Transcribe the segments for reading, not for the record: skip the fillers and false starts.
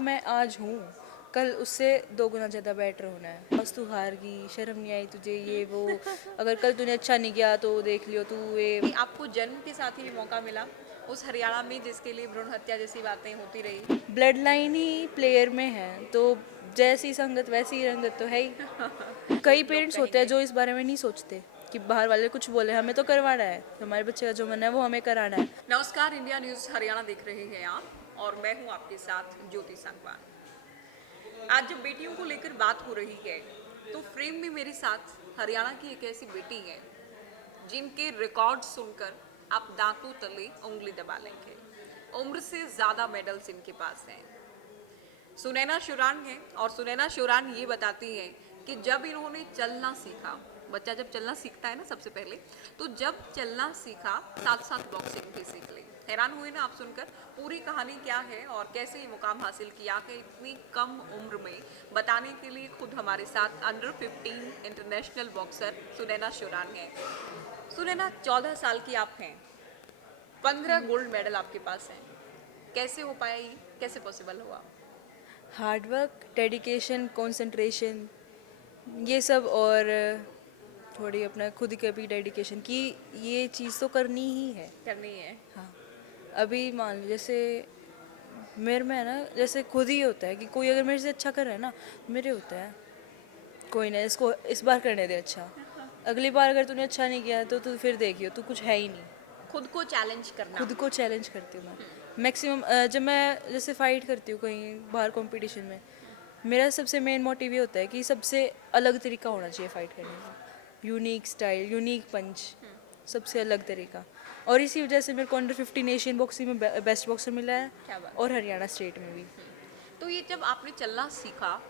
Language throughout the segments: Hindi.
मैं आज हूँ, कल उससे 2 गुना ज़्यादा बेटर होना है। बस तू हार गई, शर्म नहीं आई तुझे, ये वो, अगर कल तूने अच्छा नहीं किया तो देख लियो तू ये। कि आपको जन्म के साथ ही मौका मिला उस हरियाणा में जिसके लिए भ्रूण हत्या जैसी बातें होती रही। ब्लड लाइन ही प्लेयर में है, तो जैसी संगत वैसी रंगत तो है ही। कई लोग पेरेंट्स होते हैं कहेंगे। जो इस बारे में नहीं सोचते कि बाहर वाले कुछ बोले, हमें तो करवाना है, हमारे बच्चे का जो मन है वो हमें कराना है। नमस्कार, इंडिया न्यूज हरियाणा देख रहे हैं आप और मैं हूं आपके साथ ज्योति संगवान। आज जब बेटियों को लेकर बात हो रही है तो फ्रेम में मेरे साथ हरियाणा की एक ऐसी बेटी है जिनके रिकॉर्ड सुनकर आप दांतों तले उंगली दबा लेंगे। उम्र से ज्यादा मेडल्स इनके पास हैं। सुनैना शुरान है और सुनैना शुरान ये बताती है कि जब इन्होंने चलना सीखा, बच्चा जब चलना सीखता है ना सबसे पहले, तो जब चलना सीखा साथ साथ बॉक्सिंग भी सीख ली। हैरान हुए ना आप सुनकर? पूरी कहानी क्या है और कैसे ये मुकाम हासिल किया है इतनी कम उम्र में, बताने के लिए खुद हमारे साथ under 15 international boxer Sunaina Shuran है। सुनैना 14 साल की आप हैं, 15 गोल्ड मेडल आपके पास हैं। कैसे हो पाया ये, कैसे पॉसिबल हुआ? हार्ड वर्क, डेडिकेशन, कंसंट्रेशन, ये सब, और थोड़ी अपना खुद के भी डेडिकेशन की, ये चीज़ तो करनी ही है। करनी है। हाँ, अभी मान लो जैसे मेरे में है ना, जैसे खुद ही होता है कि कोई अगर मेरे से अच्छा कर रहा है ना, मेरे होता है कोई ना, इसको इस बार करने दे अच्छा, अगली बार अगर तूने अच्छा नहीं किया तो तू फिर देखियो तू कुछ है ही नहीं। खुद को चैलेंज करना। खुद को चैलेंज करती हूँ मैं मैक्सिमम। जब मैं जैसे फ़ाइट करती हूँ कहीं बाहर कंपटीशन में, मेरा सबसे मेन मोटिव ये होता है कि सबसे अलग तरीका होना चाहिए फ़ाइट करने का, यूनिक स्टाइल, यूनिक पंच, सबसे अलग तरीका। और इसी वजह से मेरे को अंडर 15 एशियन बॉक्सिंग में बेस्ट बॉक्सर मिला है, क्या बात और है। हरियाणा स्टेट में भी। तो ये जब आपने चलना सीखा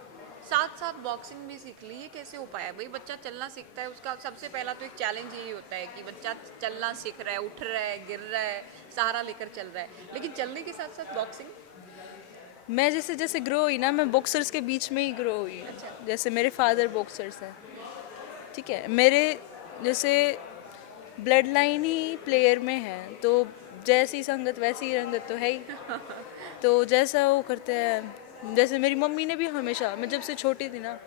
साथ साथ बॉक्सिंग भी सीख ली, ये कैसे हो पाया? भाई बच्चा चलना सीखता है, उसका सबसे पहला तो एक चैलेंज यही होता है कि बच्चा चलना सीख रहा है, उठ रहा है, गिर रहा है, सहारा लेकर चल रहा है, लेकिन चलने के साथ साथ बॉक्सिंग। मैं जैसे जैसे ग्रो हुई ना, मैं बॉक्सर्स के बीच में ही ग्रो हुई अच्छा। हूँ। जैसे मेरे फादर बॉक्सर्स हैं, ठीक है, मेरे जैसे ब्लड लाइन ही प्लेयर में है, तो जैसी संगत वैसी रंगत तो है ही। तो जैसा वो करते हैं, जैसे मेरी मम्मी ने भी हमेशा, मैं जब से छोटी थी ना,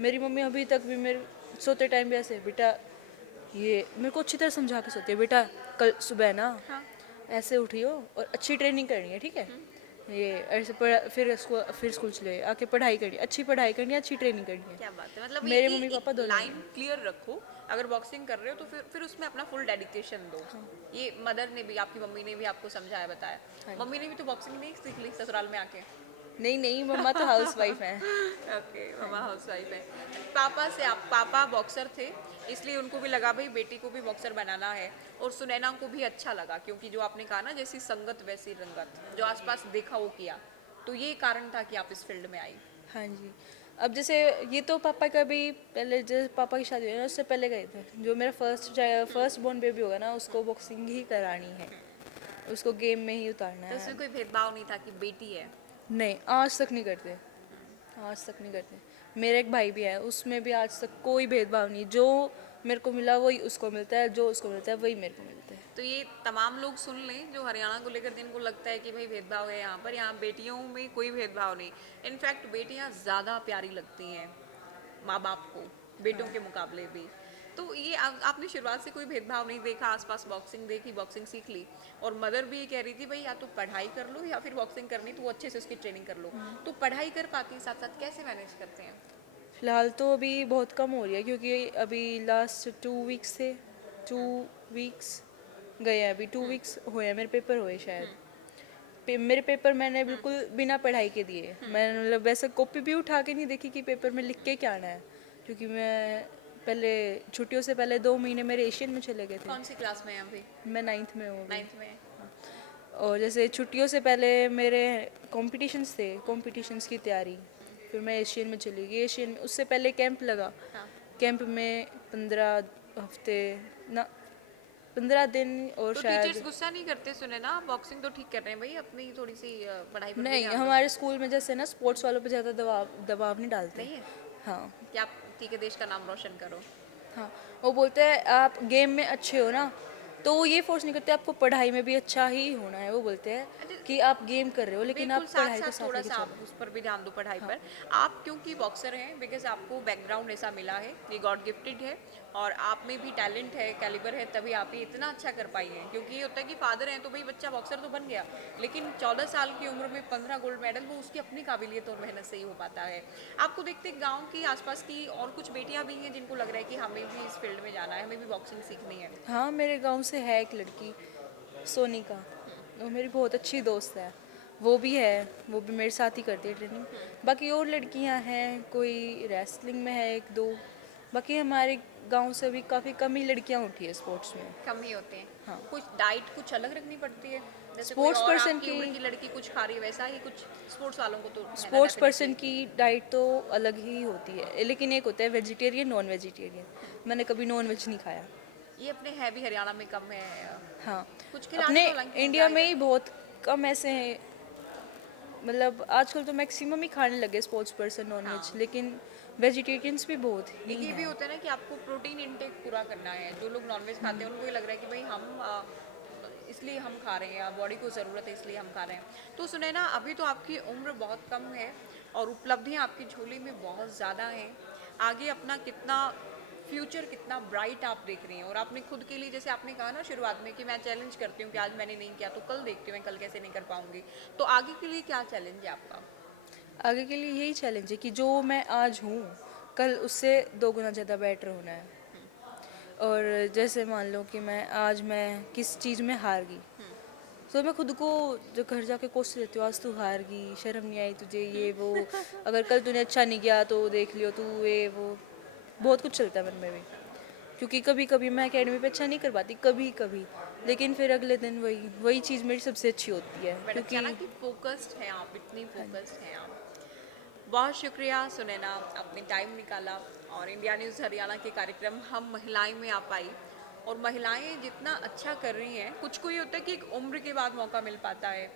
मेरी मम्मी अभी तक भी मेरे सोते टाइम भी ऐसे, बेटा ये मेरे को अच्छी तरह समझा के सोती है, बेटा कल सुबह ना हाँ। ऐसे उठियो और अच्छी ट्रेनिंग करनी है, ठीक है, ये ऐसे फिर स्कूल चले आके पढ़ाई करनी, अच्छी पढ़ाई करनी है, अच्छी ट्रेनिंग करनी है। क्या बात है, मतलब मेरे मम्मी एक पापा दोनों लाइन हैं। क्लियर रखो। अगर बॉक्सिंग कर रहे हो तो फिर उसमें अपना फुल डेडिकेशन दो। ये मदर ने भी, आपकी मम्मी ने भी आपको समझाया बताया। हाँ मम्मी ने भी तो बॉक्सिंग नहीं सीख ली ससुराल में आके? नहीं नहीं, मम्मा तो हाउस वाइफ हैं। ओके, मम्मा हाउसवाइफ है। पापा से, आप पापा बॉक्सर थे इसलिए उनको भी लगा भाई बेटी को भी बॉक्सर बनाना है, और सुनैना को भी अच्छा लगा क्योंकि जो आपने कहा ना, जैसी संगत वैसी रंगत, जो आसपास देखा वो किया, तो ये कारण था कि आप इस फील्ड में आई। हाँ जी। अब जैसे ये तो पापा का भी पहले, जैसे पापा की शादी हुई ना उससे पहले गए थे, जो मेरा फर्स्ट बॉर्न बेबी होगा ना उसको बॉक्सिंग ही करानी है, उसको गेम में ही उतारना तो है। उसमें कोई भेदभाव नहीं था कि बेटी है? नहीं, आज तक नहीं करते, आज तक नहीं करते। मेरा एक भाई भी है, उसमें भी आज तक कोई भेदभाव नहीं, जो मेरे को मिला वही उसको मिलता है, जो उसको मिलता है वही मेरे को मिलता है। तो ये तमाम लोग सुन लें जो हरियाणा को लेकर जिनको लगता है कि भाई भेदभाव है यहाँ पर, यहाँ बेटियों में कोई भेदभाव नहीं। इनफैक्ट बेटियाँ ज़्यादा प्यारी लगती हैं माँ बाप को, बेटों के मुकाबले भी। तो ये आपने शुरुआत से कोई भेदभाव नहीं देखा, आसपास बॉक्सिंग देखी, बॉक्सिंग सीख ली, और मदर भी ये कह रही थी भाई या तो पढ़ाई कर लो या फिर बॉक्सिंग करनी तो वो अच्छे से उसकी ट्रेनिंग कर लो। तो पढ़ाई कर पाती साथ साथ कैसे मैनेज करते हैं? फिलहाल तो अभी बहुत कम हो रही है, क्योंकि अभी लास्ट 2 वीक्स थे, 2 वीक्स गए हैं, अभी 2 वीक्स हुए हैं, मेरे पेपर हुए शायद। मेरे पेपर मैंने बिल्कुल बिना पढ़ाई के दिए, मैंने मतलब वैसे कॉपी भी उठा के नहीं देखी कि पेपर में लिख के क्या आना है, क्योंकि मैं पहले छुट्टियों से पहले 2 महीने मेरे एशियन में चले गए थे। कौन सी क्लास में है अभी? मैं 9th में हूँ अभी। 9th में? और जैसे छुट्टियों से पहले मेरे कॉम्पिटिशन्स थे, कॉम्पिटिशन्स की तैयारी, फिर मैं एशियन में चली गई, एशियन में उससे पहले कैंप लगा, हाँ। कैंप में 15 हफ्ते ना, 15 दिन, और तो टीचर्स शायद। गुस्सा नहीं करते? सुने ना, बॉक्सिंग तो ठीक कर रहे हैं भाई, अपनी थोड़ी सी पढ़ाई पर भी नहीं, ध्यान दो। हमारे स्कूल में जैसे ना स्पोर्ट्स वालों पे ज़्यादा दबाव दबाव नहीं डालते। नहीं है हाँ। कि आप ठीक है देश का नाम रोशन करो? हाँ, वो बोलते हैं आप गेम में अच्छे हो ना, तो वो ये फोर्स नहीं करते आपको पढ़ाई में भी अच्छा ही होना है, वो बोलते हैं अच्छा, कि आप गेम कर रहे हो लेकिन बिल्कुल आप साथ पढ़ाई को साथ साथ थोड़ा लेके सा चलो। आप उस पर भी ध्यान दो पढ़ाई हाँ पर। आप क्योंकि बॉक्सर हैं, बिकॉज आपको बैकग्राउंड ऐसा मिला है, ये गॉड गिफ्टेड है, और आप में भी टैलेंट है, कैलिबर है, तभी आप ये इतना अच्छा कर पाई हैं। क्योंकि ये होता है कि फादर हैं तो भाई बच्चा बॉक्सर तो बन गया, लेकिन 14 साल की उम्र में 15 गोल्ड मेडल, वो उसकी अपनी काबिलियत और मेहनत से ही हो पाता है। आपको देखते गांव की आसपास की और कुछ बेटियां भी हैं जिनको लग रहा है कि हमें भी इस फील्ड में जाना है, हमें भी बॉक्सिंग सीखनी है। हाँ, मेरे गांव से है एक लड़की, सोनिका। वो मेरी बहुत अच्छी दोस्त है। वो भी है, वो भी मेरे साथ ही करती है ट्रेनिंग। बाकी और लड़कियां हैं, कोई रेसलिंग में है एक दो। बाकी हमारे गांव से भी काफ़ी कम ही लड़कियां उठी है स्पोर्ट्स में। कम ही होते हैं। हाँ, कुछ डाइट कुछ अलग रखनी पड़ती है, जैसे कोई स्पोर्ट्स और पर्सन आपकी की उम्र की लड़की कुछ खा रही है वैसा ही कुछ स्पोर्ट्स वालों को तो है ना स्पोर्ट्स पर्सन डेफिनेटली। की डाइट तो अलग ही होती है, लेकिन एक होता है वेजिटेरियन, नॉन वेजिटेरियन। मैंने कभी नॉन वेज नहीं खाया। ये अपने है भी हरियाणा में कम है। हाँ, कुछ खिलाड़ी अपने तो हालांकि हैं इंडिया में जाहिर ही है। बहुत कम ऐसे हैं। मतलब आजकल तो मैक्सिमम ही खाने लगे स्पोर्ट्स पर्सन नॉन वेज, हाँ, लेकिन वेजिटेरियंस भी बहुत एक ही ये भी हैं। होता है ना कि आपको प्रोटीन इनटेक पूरा करना है। जो लोग नॉनवेज खाते हैं उनको ये लग रहा है कि भाई हम इसलिए हम खा रहे हैं, या बॉडी को ज़रूरत है इसलिए हम खा रहे हैं। तो सुने ना, अभी तो आपकी उम्र बहुत कम है और उपलब्धियां आपकी झोली में बहुत ज़्यादा हैं। आगे अपना कितना फ्यूचर कितना ब्राइट आप देख रही हैं, और आपने खुद के लिए, जैसे आपने कहा ना शुरुआत में कि मैं चैलेंज करती हूँ कि आज मैंने नहीं किया तो कल देखती हूँ मैं कल कैसे नहीं कर पाऊंगी। तो आगे के लिए क्या चैलेंज है आपका? आगे के लिए यही चैलेंज है कि जो मैं आज हूँ, कल उससे 2 गुना ज़्यादा बेटर होना है। और जैसे मान लो कि मैं किस चीज़ में हार गई, तो मैं खुद को जो घर जाके कोसती रहती हूँ, आज तू हार गई, शर्म नहीं आई तुझे, ये वो, अगर कल तूने अच्छा नहीं किया तो देख लियो तू, ये वो, बहुत कुछ चलता है मन में भी। क्योंकि कभी कभी मैं एकेडमी पे अच्छा नहीं कर पाती, कभी कभी, लेकिन फिर अगले दिन वही वही चीज़ मेरी सबसे अच्छी होती है, बट अच्छा क्योंकि ना कि फोकस्ड हैं आप, इतनी हाँ। फोकस्ड हैं आप। बहुत शुक्रिया सुनैना, आपने टाइम निकाला और इंडिया न्यूज़ हरियाणा के कार्यक्रम हम महिलाएं में आप आई। और महिलाएं जितना अच्छा कर रही हैं, कुछ को ये होता है कि एक उम्र के बाद मौका मिल पाता है।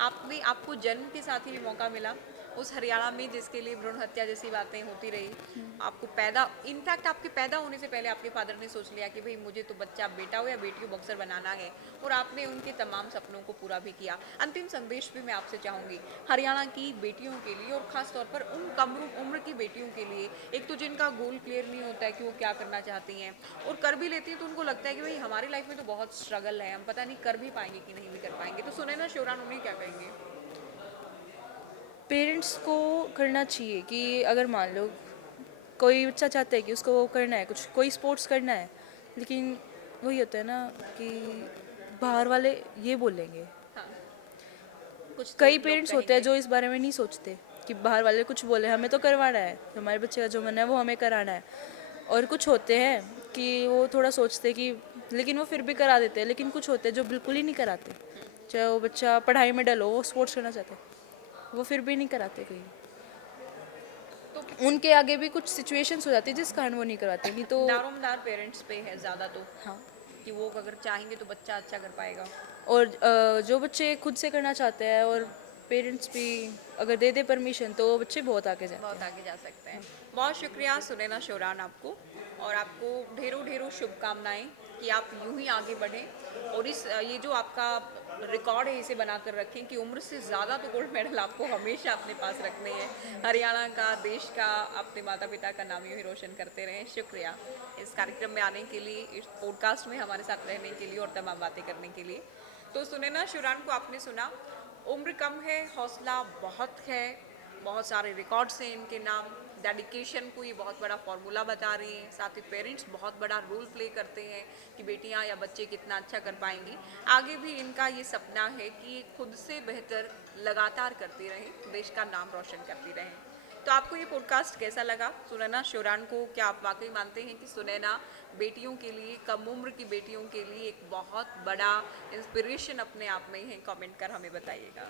आपने आपको जन्म के साथ ही मौका मिला उस हरियाणा में जिसके लिए भ्रूण हत्या जैसी बातें होती रही। आपको पैदा, इनफैक्ट आपके पैदा होने से पहले आपके फादर ने सोच लिया कि भाई मुझे तो बच्चा बेटा हो या बेटी हो बॉक्सर बनाना है, और आपने उनके तमाम सपनों को पूरा भी किया। अंतिम संदेश भी मैं आपसे चाहूँगी हरियाणा की बेटियों के लिए, और ख़ास तौर पर उन कम उम्र की बेटियों के लिए, एक तो जिनका गोल क्लियर नहीं होता है कि वो क्या करना चाहती हैं, और कर भी लेती हैं तो उनको लगता है कि भाई हमारी लाइफ में तो बहुत स्ट्रगल है, हम पता नहीं कर भी पाएंगे कि नहीं भी कर पाएंगे। तो सुने ना शिवरान, उन्हें क्या कहेंगे? पेरेंट्स को करना चाहिए कि अगर मान लो कोई बच्चा चाहता है कि उसको वो करना है, कुछ कोई स्पोर्ट्स करना है, लेकिन वही होता है ना कि बाहर वाले ये बोलेंगे। हाँ, कुछ तो कई लोग पेरेंट्स होते हैं कहेंगे। जो इस बारे में नहीं सोचते कि बाहर वाले कुछ बोले, हमें तो करवाना है, हमारे बच्चे का जो मन है वो हमें कराना है। और कुछ होते हैं कि वो थोड़ा सोचते कि, लेकिन वो फिर भी करा देते हैं, लेकिन कुछ होते हैं जो बिल्कुल ही नहीं कराते। चाहे वो बच्चा पढ़ाई में डलो, वो स्पोर्ट्स करना चाहता है, वो फिर भी नहीं कराते कहीं। तो उनके आगे भी कुछ सिचुएशंस हो जाती है जिस कारण वो नहीं करवाते, नहीं तो। दारोमदार पेरेंट्स पे है ज़्यादा तो, हाँ। कि वो अगर चाहेंगे तो बच्चा अच्छा कर पाएगा। और जो बच्चे खुद से करना चाहते हैं और पेरेंट्स भी अगर दे दे परमिशन, तो वो बच्चे बहुत आगे जाते बहुत हैं। आगे जा सकते हैं। बहुत शुक्रिया सुनैना शौरान आपको, और आपको ढेरों ढेरों शुभकामनाएं कि आप यूं ही आगे बढ़ें, और इस ये जो आपका रिकॉर्ड है इसे बनाकर रखें कि उम्र से ज़्यादा तो गोल्ड मेडल आपको हमेशा अपने पास रखने हैं। हरियाणा का, देश का, अपने माता पिता का नाम यूं ही रोशन करते रहें। शुक्रिया इस कार्यक्रम में आने के लिए, इस पॉडकास्ट में हमारे साथ रहने के लिए और तमाम बातें करने के लिए। तो सुनैना शौरान को आपने सुना, उम्र कम है, हौसला बहुत है, बहुत सारे रिकॉर्ड्स हैं इनके नाम, डेडिकेशन को ये बहुत बड़ा फॉर्मूला बता रही हैं। साथ ही पेरेंट्स बहुत बड़ा रोल प्ले करते हैं कि बेटियां या बच्चे कितना अच्छा कर पाएंगी। आगे भी इनका ये सपना है कि ये खुद से बेहतर लगातार करती रहें, देश का नाम रोशन करती रहें। तो आपको ये पॉडकास्ट कैसा लगा? सुनैना शौरान को क्या आप वाकई मानते हैं कि सुनैना बेटियों के लिए, कम उम्र की बेटियों के लिए एक बहुत बड़ा इंस्पिरेशन अपने आप में है? कमेंट कर हमें बताइएगा।